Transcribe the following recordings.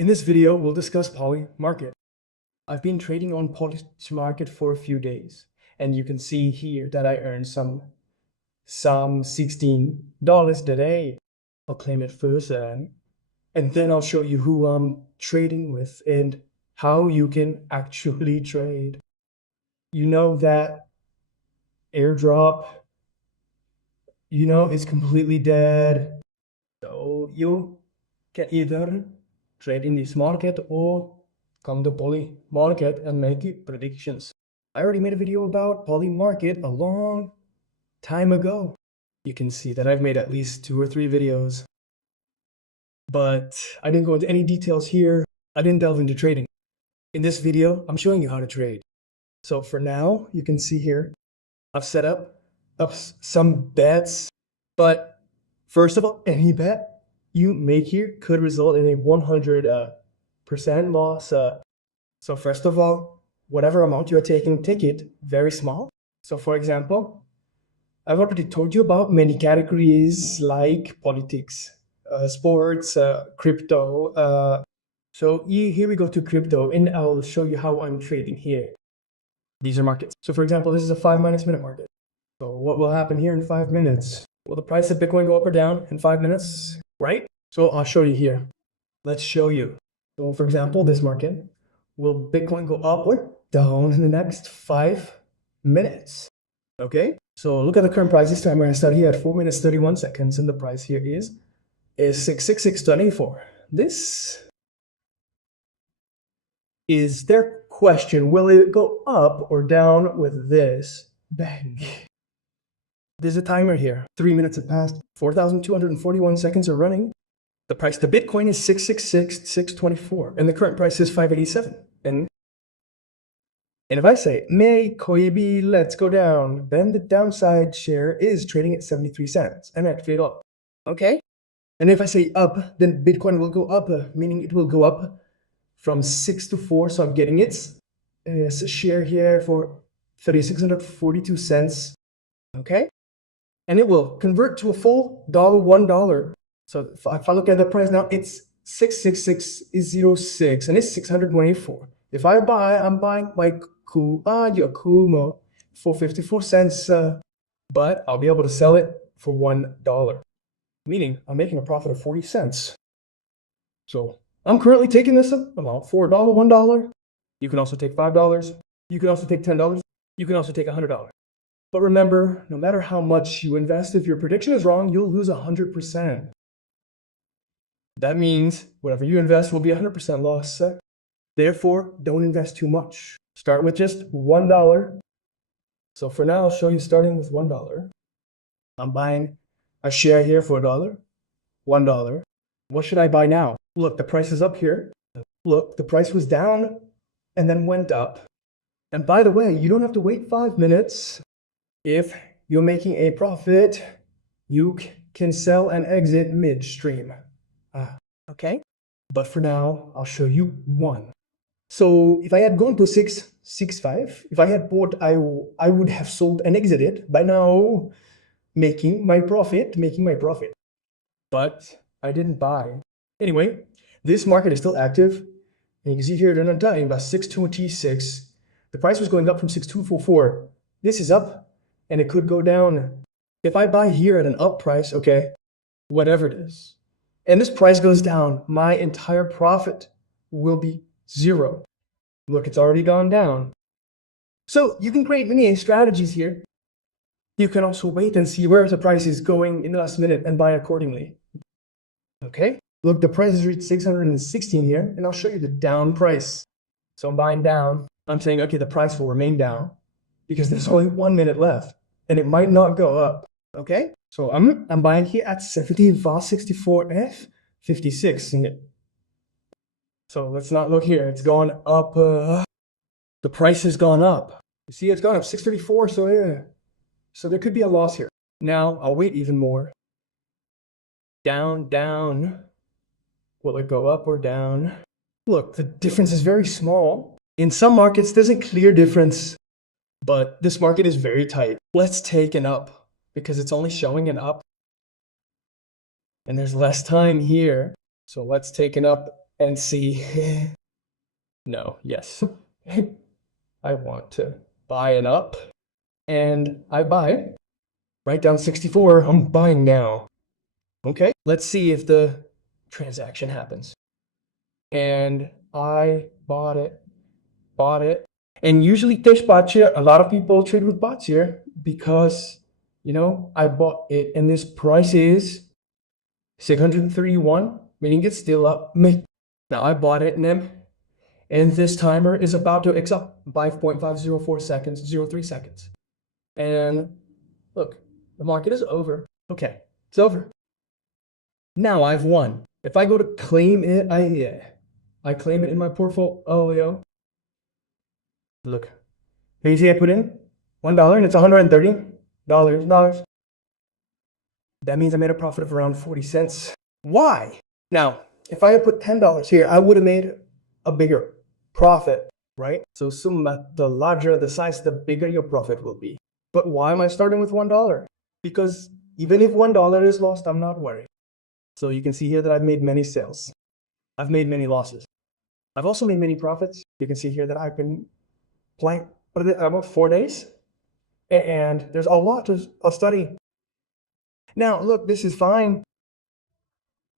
In this video, we'll discuss Polymarket. I've been trading on Polymarket for a few days, and you can see here that I earned some $16 today. I'll claim it first, and then I'll show you who I'm trading with and how you can actually trade. You know that airdrop, is completely dead. So you can either trade in this market or come to Polymarket and make predictions. I already made a video about Polymarket a long time ago. You can see that I've made at least 2 or 3 videos, but I didn't go into any details here. I didn't delve into trading. In this video, I'm showing you how to trade. So for now, you can see here, I've set up some bets, but first of all, any bet you make here could result in a 100% loss. So first of all, whatever amount you're taking, take it very small. So for example, I've already told you about many categories like politics, sports, crypto. So here we go to crypto, and I'll show you how I'm trading here. These are markets. So for example, this is a 5-minute market. So what will happen here in 5 minutes? Will the price of Bitcoin go up or down in 5 minutes? Right? So I'll show you here. Let's show you. So for example, this market, will Bitcoin go up or down in the next 5 minutes? Okay, so look at the current price this time. We're going to start here at 4 minutes 31 seconds, and the price here is 666.24. This is their question. Will it go up or down with this? Bang. There's a timer here. 3 minutes have passed. 4,241 seconds are running. The price to Bitcoin is 666.624, and the current price is 587. And if I say, may Koibi, let's go down, then the downside share is trading at 73 cents, and that trade up. Okay? And if I say up, then Bitcoin will go up, meaning it will go up from 6 to 4, so I'm getting its share here for 3,642 cents. Okay? And it will convert to a full $1. So if I look at the price now, it's 666.06, and it's 624. If I buy, I'm buying my Kumo for 54 cents, but I'll be able to sell it for $1, meaning I'm making a profit of 40 cents. So I'm currently taking this amount for $1. You can also take $5. You can also take $10. You can also take $100. But remember, no matter how much you invest, if your prediction is wrong, you'll lose 100%. That means whatever you invest will be 100% loss. Therefore, don't invest too much. Start with just $1. So for now, I'll show you starting with $1. I'm buying a share here for $1. $1. What should I buy now? Look, the price is up here. Look, the price was down and then went up. And by the way, you don't have to wait 5 minutes. If you're making a profit, you can sell and exit midstream. Okay? But for now, I'll show you 1. So if I had gone to 665, if I had bought, I would have sold and exited by now, making my profit. But I didn't buy. Anyway, this market is still active. And you can see here, they're not dying about 626. The price was going up from 6244. This is up, and it could go down. If I buy here at an up price, okay, whatever it is, and this price goes down, my entire profit will be 0. Look, it's already gone down. So you can create many strategies here. You can also wait and see where the price is going in the last minute and buy accordingly. Okay? Look, the price has reached 616 here, and I'll show you the down price. So I'm buying down. I'm saying, okay, the price will remain down because there's only 1 minute left, and it might not go up. Okay? So I'm buying here at 74F 56. So let's not look here. It's gone up. The price has gone up. You see, it's gone up 634. So yeah. So there could be a loss here. Now I'll wait even more. Down, down. Will it go up or down? Look, the difference is very small. In some markets, there's a clear difference, but this market is very tight. Let's take an up because it's only showing an up. And there's less time here. So let's take an up and see. No, yes. I want to buy it up, and I buy it. Write down 64. I'm buying now. Okay, let's see if the transaction happens. And I bought it. And usually there's bots here. A lot of people trade with bots here because, I bought it and this price is 631, meaning it's still up. Now I bought it and this timer is about to X up 5.504 seconds, 03 seconds. And look, the market is over. Okay, it's over. Now I've won. If I go to claim it, I claim it in my portfolio. Look, here you see I put in $1 and it's $130. That means I made a profit of around 40 cents. Why? Now, if I had put $10 here, I would have made a bigger profit, right? So the larger the size, the bigger your profit will be. But why am I starting with $1? Because even if $1 is lost, I'm not worried. So you can see here that I've made many sales. I've made many losses. I've also made many profits. You can see here that I've been playing about 4 days. And there's a lot to study. Now, look, this is fine.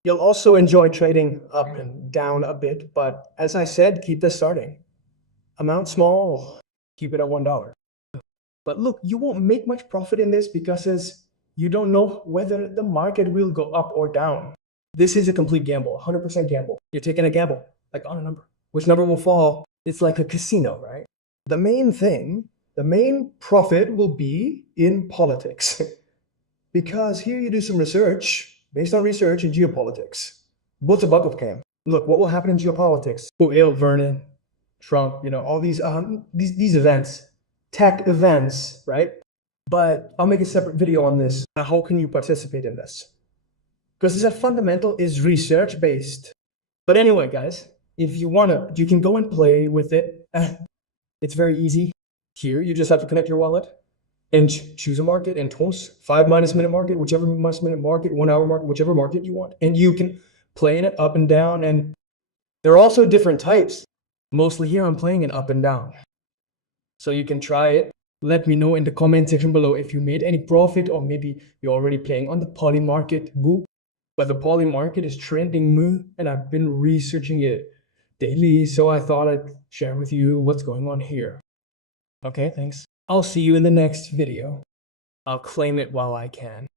You'll also enjoy trading up and down a bit, but as I said, keep this starting. Amount small, keep it at $1. But look, you won't make much profit in this because you don't know whether the market will go up or down. This is a complete gamble, 100% gamble. You're taking a gamble, like on a number. Which number will fall? It's like a casino, right? The main profit will be in politics. Because here you do some research, based on research in geopolitics. What's a buck of cam? Look, what will happen in geopolitics? Vernon, Trump, all these events, tech events, right? But I'll make a separate video on this. How can you participate in this? Because this fundamental is research based. But anyway, guys, if you wanna, you can go and play with it. It's very easy. Here, you just have to connect your wallet and choose a market and toss 5 minus minute market, whichever minus minute market, 1 hour market, whichever market you want. And you can play in it up and down. And there are also different types. Mostly here, I'm playing it up and down. So you can try it. Let me know in the comment section below if you made any profit or maybe you're already playing on the Polymarket. But the Polymarket is trending and I've been researching it daily. So I thought I'd share with you what's going on here. Okay, thanks. I'll see you in the next video. I'll claim it while I can.